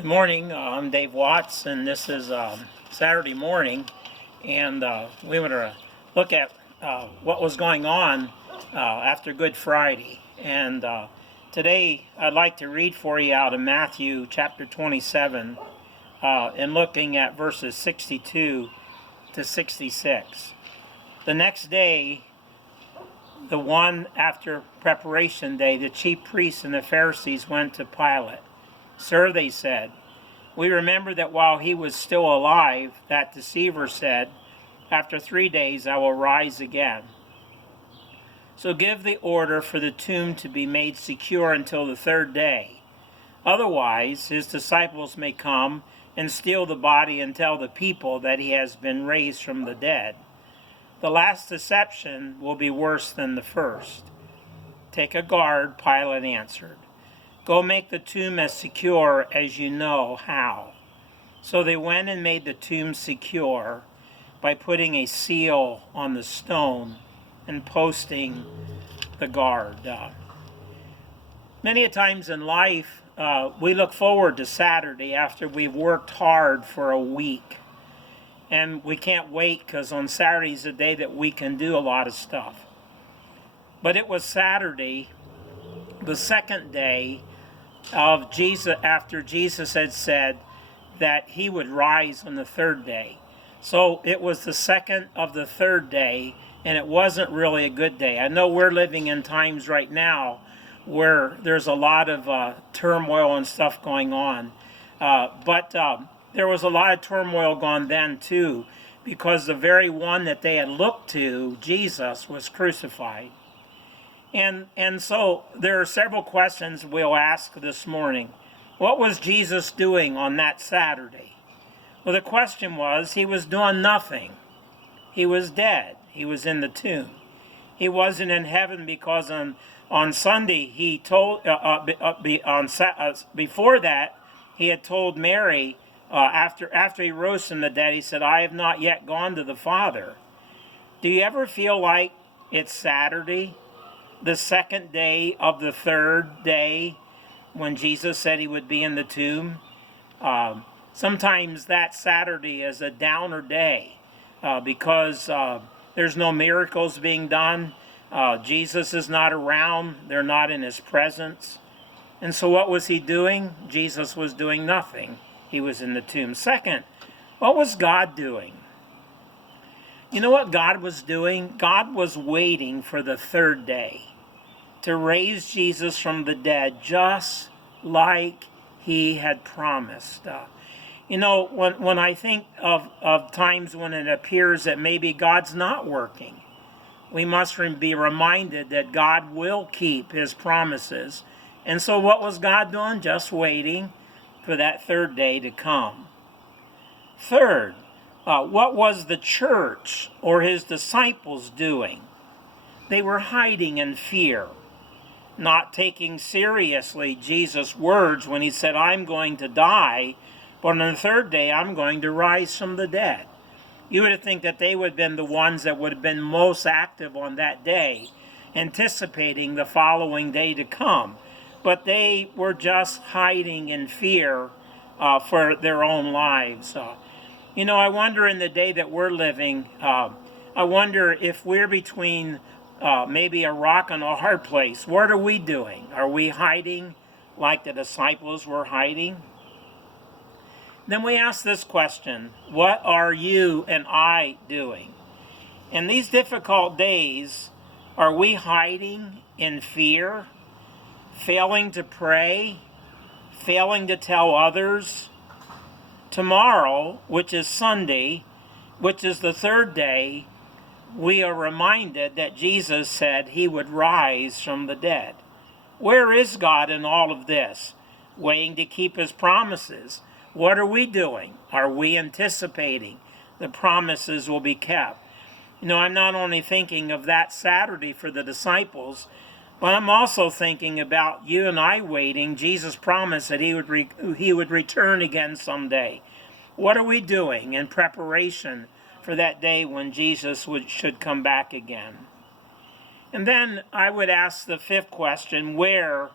Good morning. I'm Dave Watts, and this is Saturday morning, and we want to look at what was going on after Good Friday. And today, I'd like to read for you out of Matthew chapter 27, and looking at verses 62 to 66. The next day, the one after preparation day, the chief priests and the Pharisees went to Pilate. "Sir," they said, "we remember that while he was still alive, that deceiver said, 'After 3 days I will rise again.' So give the order for the tomb to be made secure until the 3rd day. Otherwise, his disciples may come and steal the body and tell the people that he has been raised from the dead. The last deception will be worse than the first." "Take a guard," Pilate answered. "Go make the tomb as secure as you know how." So they went and made the tomb secure by putting a seal on the stone and posting the guard. Many a times in life, we look forward to Saturday after we've worked hard for a week. And we can't wait because on Saturday is a day that we can do a lot of stuff. But it was Saturday, the 2nd day of Jesus, after Jesus had said that he would rise on the 3rd day. So it was the 2nd of the 3rd day, and it wasn't really a good day. I know we're living in times right now where there's a lot of turmoil and stuff going on, but there was a lot of turmoil going then too, because the very one that they had looked to, Jesus, was crucified. And so there are several questions we'll ask this morning. What was Jesus doing on that Saturday? Well, the question was, he was doing nothing. He was dead. He was in the tomb. He wasn't in heaven because on Sunday he told, before that, he had told Mary, after he rose from the dead, he said, "I have not yet gone to the Father." Do you ever feel like it's Saturday, the 2nd day of the 3rd day, when Jesus said he would be in the tomb? Sometimes that Saturday is a downer day because there's no miracles being done. Jesus is not around. They're not in his presence. And so what was he doing? Jesus was doing nothing. He was in the tomb. Second, what was God doing? You know what God was doing? God was waiting for the 3rd day to raise Jesus from the dead, just like he had promised. When I think of times when it appears that maybe God's not working, we must be reminded that God will keep his promises. And so what was God doing? Just waiting for that 3rd day to come. Third, what was the church or his disciples doing? They were hiding in fear, not taking seriously Jesus' words when he said, "I'm going to die, but on the 3rd day I'm going to rise from the dead." You would think that they would have been the ones that would have been most active on that day, anticipating the following day to come. But they were just hiding in fear for their own lives. I wonder in the day that we're living, I wonder if we're between maybe a rock and a hard place. What are we doing? Are we hiding like the disciples were hiding? Then we ask this question: what are you and I doing? In these difficult days, are we hiding in fear, failing to pray, failing to tell others? Tomorrow, which is Sunday, which is the 3rd day, we are reminded that Jesus said he would rise from the dead. Where is God in all of this? Waiting to keep his promises. What are we doing? Are we anticipating the promises will be kept? I'm not only thinking of that Saturday for the disciples, but I'm also thinking about you and I waiting. Jesus promised that he would return again someday. What are we doing in preparation for that day when Jesus should come back again? And then I would ask the 5th question: where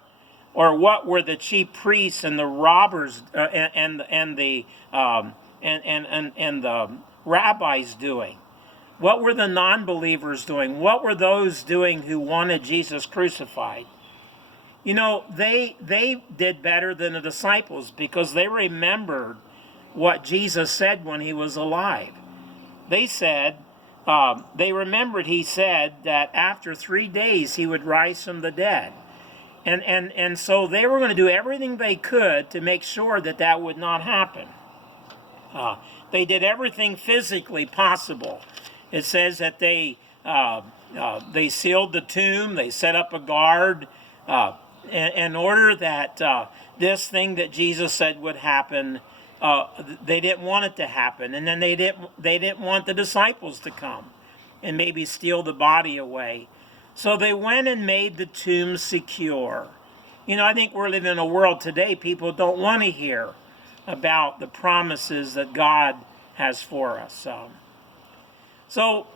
Or what were the chief priests and the robbers and the rabbis doing? What were the non-believers doing? What were those doing who wanted Jesus crucified? You know, they did better than the disciples because they remembered what Jesus said when he was alive. They said, they remembered he said that after 3 days he would rise from the dead. And so they were going to do everything they could to make sure that that would not happen. They did everything physically possible. It says that they sealed the tomb, they set up a guard, in order that this thing that Jesus said would happen, they didn't want it to happen. And then they didn't want the disciples to come and maybe steal the body away. So they went and made the tomb secure. You know, I think we're living in a world today, people don't want to hear about the promises that God has for us. So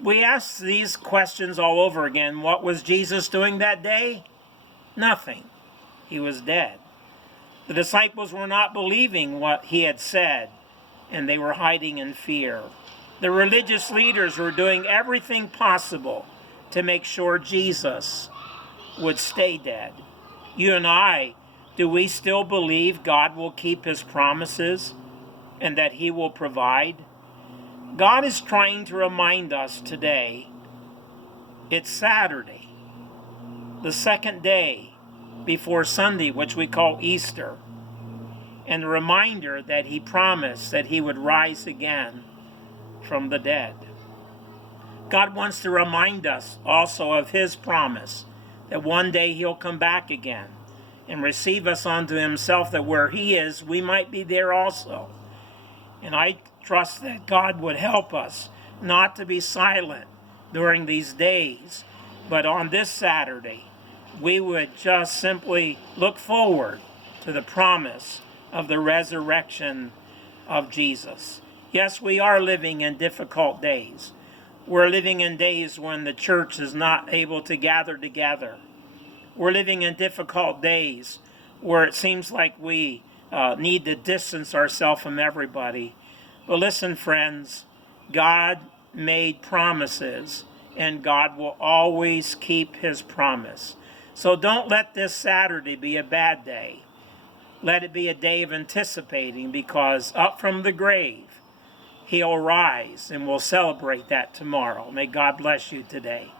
we ask these questions all over again. What was Jesus doing that day? Nothing. He was dead. The disciples were not believing what he had said, and they were hiding in fear. The religious leaders were doing everything possible to make sure Jesus would stay dead. You and I, do we still believe God will keep his promises and that he will provide? God is trying to remind us today, it's Saturday, the second day before Sunday, which we call Easter, and a reminder that he promised that he would rise again from the dead. God wants to remind us also of his promise that one day he'll come back again and receive us unto himself, that where he is, we might be there also. And I trust that God would help us not to be silent during these days, but on this Saturday, we would just simply look forward to the promise of the resurrection of Jesus. Yes, we are living in difficult days. We're living in days when the church is not able to gather together. We're living in difficult days where it seems like we need to distance ourselves from everybody. But listen, friends, God made promises, and God will always keep his promise. So don't let this Saturday be a bad day. Let it be a day of anticipating, because up from the grave, he'll rise, and we'll celebrate that tomorrow. May God bless you today.